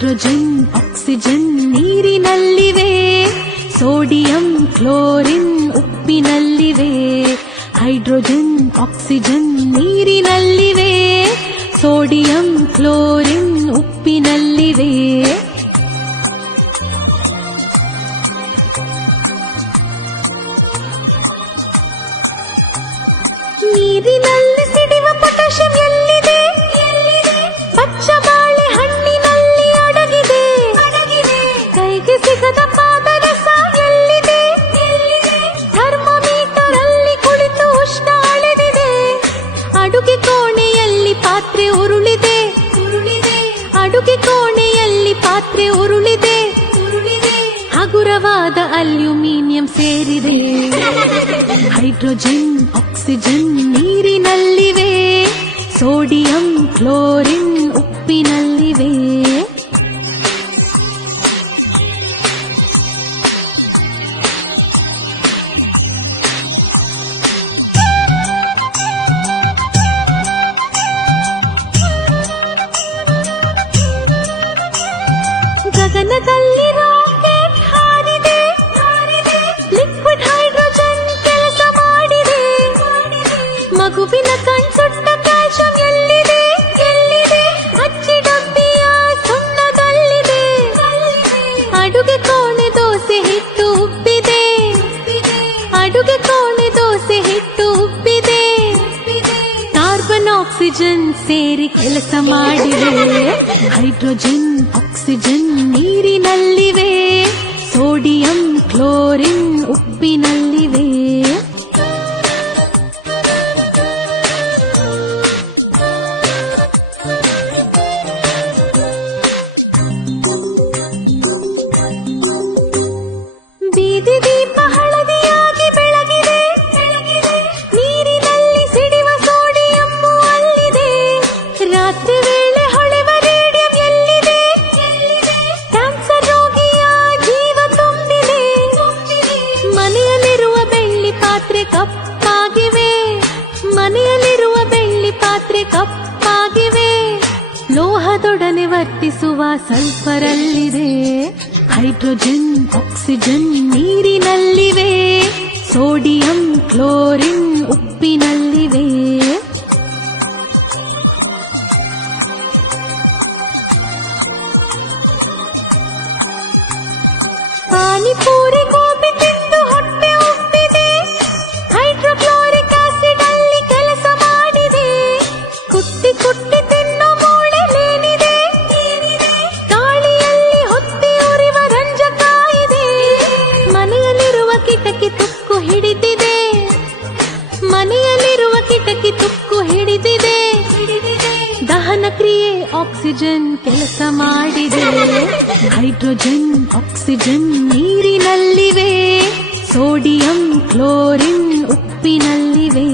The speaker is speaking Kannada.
ಹೈಡ್ರೋಜನ್ ಆಕ್ಸಿಜನ್ ನೀರಿನಲ್ಲಿವೆ, ಸೋಡಿಯಂ ಕ್ಲೋರಿನ್ ಉಪ್ಪಿನಲ್ಲಿವೆ. ಹೈಡ್ರೋಜನ್ ಆಕ್ಸಿಜನ್ ನೀರಿನಲ್ಲಿವೆ, ಸೋಡಿಯಂ ಕ್ಲೋರಿನ್ ಉಪ್ಪಿನಲ್ಲಿವೆ. ನೀರಿನಲ್ಲಿ ಸಿಡಿವ ಪೊಟ್ಯಾಷಿಯಂ ಎಲ್ಲಿದೆ? ಪಚ್ಚ ಬಾಳೆ ಹಣ್ಣಿನಲ್ಲಿ ಅಡಗಿದೆ. ಕೈಗೆ ಸಿಗದ ಪಾದರಸ ಎಲ್ಲಿದೆ? ಥರ್ಮೋಮೀಟರ್ ಅಲ್ಲಿ ಕುಳಿತು ಉಷ್ಣ ಅಳೆದಿದೆ. ಅಡುಗೆ ಕೋಣೆಯಲ್ಲಿ ಪಾತ್ರೆ ಉರುಳಿದೆ. ಅಡುಗೆ ಕೋಣೆಯಲ್ಲಿ ಪಾತ್ರೆ ಉರುಳಿದೆ. ಹಗುರವಾದ ಅಲ್ಯೂಮಿನಿಯಂ ಸೇರಿದೆ. ಹೈಡ್ರೋಜನ್ ಆಕ್ಸಿಜನ್ ನೀರಿನಲ್ಲಿವೆ, ಸೋಡಿಯಂ ಕ್ಲೋರಿನ್ ಉಪ್ಪಿನಲ್ಲಿವೆ. ಗಗನದಲ್ಲಿ ರಾಕೆಟ್ ಹಾರಿದೆ. ಲಿಕ್ವಿಡ್ ಹೈಡ್ರೋಜನ್ ಕೆಲಸ ಮಾಡಿದೆ. ಮಗುವಿನ ಕಣ್ಸುಟ್ಟ ಕ್ಯಾಲ್ಸಿಯಂ ಎಲ್ಲಿದೆ? ಅಚ್ಚಿ ಡಬ್ಬಿಯ ಸುಣ್ಣದಲ್ಲಿದೆ. ಅಡುಗೆ ಕೋಣೆ ದೋಸೆ ಹಿಟ್ಟು ಉಬ್ಬಿದೆ. ಅಡುಗೆ ಕೋಣೆ ದೋಸೆ ಹಿಟ್ಟು ಉಬ್ಬಿದೆ. ಕಾರ್ಬನ್ ಆಕ್ಸಿಜನ್ ಸೇರಿ ಕೆಲಸ ಮಾಡಿದೆ. ಹೈಡ್ರೋಜನ್ ಆಕ್ಸಿಜನ್ ನೀರಿನಲ್ಲಿವೆ, ಸೋಡಿಯಂ ಕ್ಲೋರಿನ್ ಉಪ್ಪಿನಲ್ಲಿವೆ. ಬೀದಿ ದೀಪ ಹಳದಿಯಾಗಿ ಬೆಳಗಿದೆ. ನೀರಿನಲ್ಲಿ ಸಿಡಿವ ಸೋಡಿಯಂ ಅಲ್ಲಿದೆ. ರಾತ್ರಿ ವೇಳೆ ಹೊಳೆವ ರೇಡಿಯಂ ಎಲ್ಲಿದೆ? ಕ್ಯಾನ್ಸರ್ ರೋಗಿಯ ಜೀವ ತುಂಬಿದೆ. ಮನೆಯಲ್ಲಿರುವ ಬೆಳ್ಳಿ ಪಾತ್ರೆ ಕಪ್ಪಾಗಿವೆ. ಮನೆಯಲ್ಲಿರುವ ಬೆಳ್ಳಿ ಪಾತ್ರೆ ಕಪ್ಪಾಗಿವೆ. ಲೋಹದೊಡನೆ ವರ್ತಿಸುವ ಸಲ್ಫರಲ್ಲಿದೆ. ಹೈಡ್ರೋಜನ್ ಆಕ್ಸಿಜನ್ ನೀರಿನಲ್ಲಿವೆ, ಸೋಡಿಯಂ ಕ್ಲೋರಿನ್ ಉಪ್ಪಿನಲ್ಲಿವೆ. ಪಾನಿಪೂರಿ ಗೋಬಿ ತಿಂದು ಹೊಟ್ಟೆ ಉಬ್ಬಿದೆ. ಹೈಡ್ರೋಕ್ಲೋರಿಕ್ ಆಸಿಡ್ ಅಲ್ಲಿ ಕೆಲಸ ಮಾಡಿದೆ. ಕುಟ್ಟಿ ಕುಟ್ಟಿ ತಿನ್ನೋ ಮೂಳೆಲೇನಿದೆ? ಗಾಳಿಯಲ್ಲಿ ಹೊತ್ತಿ ಉರಿವ ರಂಜಕ ಇದೆ. ಮನೆಯಲ್ಲಿರುವ ಕಿಟಕಿ ತುಕ್ಕು ಹಿಡಿದಿದೆ. ಮನೆಯಲ್ಲಿರುವ ಕಿಟಕಿ ತುಕ್ಕು ಹಿಡಿದಿದೆ. ದಹನ ಕ್ರಿಯೆ ಆಕ್ಸಿಜನ್ ಕೆಲಸ ಮಾಡಿದೆ. ಹೈಡ್ರೋಜನ್ ಆಕ್ಸಿಜನ್ ನೀರಿನಲ್ಲಿವೆ, ಸೋಡಿಯಂ ಕ್ಲೋರಿನ್ ಉಪ್ಪಿನಲ್ಲಿವೆ.